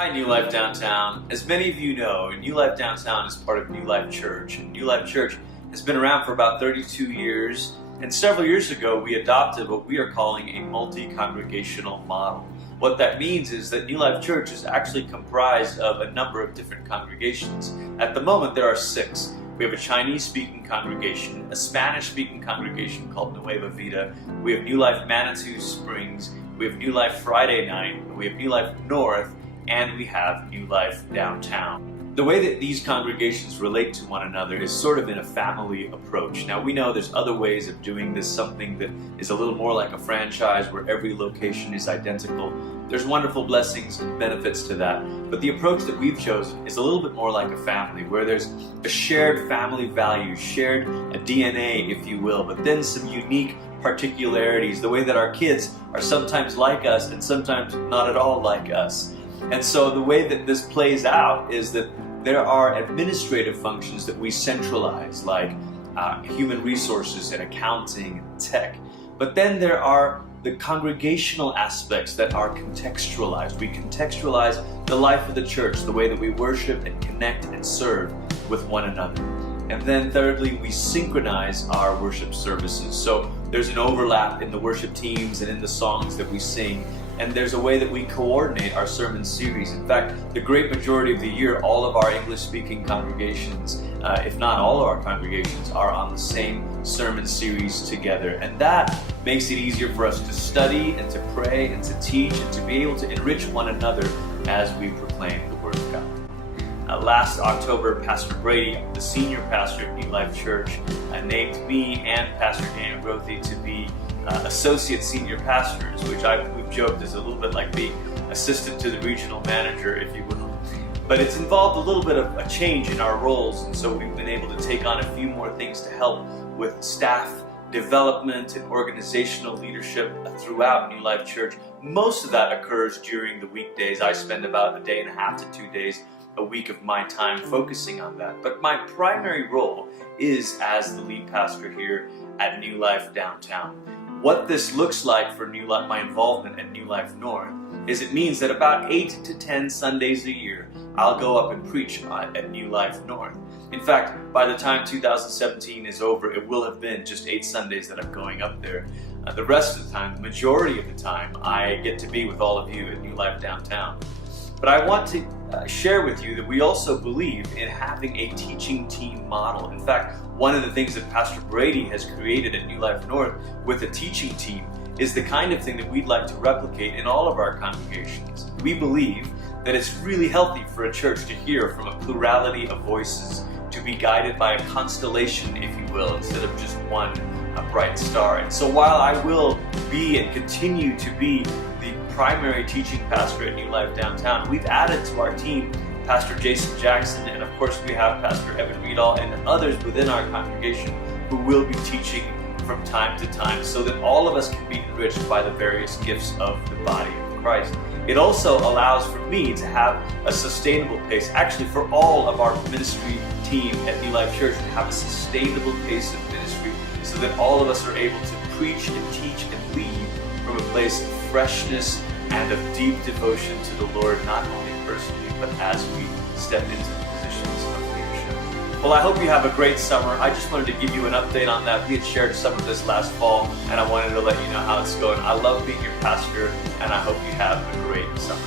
Hi, New Life Downtown. As many of you know, New Life Downtown is part of New Life Church. And New Life Church has been around for about 32 years. And several years ago, we adopted what we are calling a multi-congregational model. What that means is that New Life Church is actually comprised of a number of different congregations. At the moment, there are 6. We have a Chinese-speaking congregation, a Spanish-speaking congregation called Nueva Vida. We have New Life Manitou Springs. We have New Life Friday Night. We have New Life North. And we have New Life Downtown. The way that these congregations relate to one another is sort of in a family approach. Now we know there's other ways of doing this, something that is a little more like a franchise where every location is identical. There's wonderful blessings and benefits to that, but the approach that we've chosen is a little bit more like a family, where there's a shared family value, shared a DNA, if you will, but then some unique particularities, the way that our kids are sometimes like us and sometimes not at all like us. And so the way that this plays out is that there are administrative functions that we centralize, like human resources and accounting and tech. But then there are the congregational aspects that are contextualized. We contextualize the life of the church, the way that we worship and connect and serve with one another. And then thirdly, we synchronize our worship services. So there's an overlap in the worship teams and in the songs that we sing. And there's a way that we coordinate our sermon series. In fact, the great majority of the year, all of our English-speaking congregations, if not all of our congregations, are on the same sermon series together. And that makes it easier for us to study and to pray and to teach and to be able to enrich one another as we proclaim the Word of God. Last October, Pastor Brady, the senior pastor at New Life Church, named me and Pastor Daniel Grothy to be associate senior pastors, which we've joked is a little bit like being assistant to the regional manager, if you will. But it's involved a little bit of a change in our roles, and so we've been able to take on a few more things to help with staff development and organizational leadership throughout New Life Church. Most of that occurs during the weekdays. I spend about a day and a half to 2 days a week of my time focusing on that. But my primary role is as the lead pastor here at New Life Downtown. What this looks like for New Life, my involvement at New Life North, is it means that about 8 to 10 Sundays a year, I'll go up and preach at New Life North. In fact, by the time 2017 is over, it will have been just 8 Sundays that I'm going up there. The rest of the time, the majority of the time, I get to be with all of you at New Life Downtown. But I want to share with you that we also believe in having a teaching team model. In fact, one of the things that Pastor Brady has created at New Life North with a teaching team is the kind of thing that we'd like to replicate in all of our congregations. We believe that it's really healthy for a church to hear from a plurality of voices, to be guided by a constellation, if you will, instead of just one bright star. And so while I will be and continue to be the primary teaching pastor at New Life Downtown, we've added to our team Pastor Jason Jackson, and of course we have Pastor Evan Riedel and others within our congregation who will be teaching from time to time so that all of us can be enriched by the various gifts of the body of Christ. It also allows for me to have a sustainable pace, actually for all of our ministry team at New Life Church, to have a sustainable pace of ministry so that all of us are able to preach and teach and lead from a place of freshness and of deep devotion to the Lord, not only personally, but as we step into the positions of leadership. Well, I hope you have a great summer. I just wanted to give you an update on that. We had shared some of this last fall, and I wanted to let you know how it's going. I love being your pastor, and I hope you have a great summer.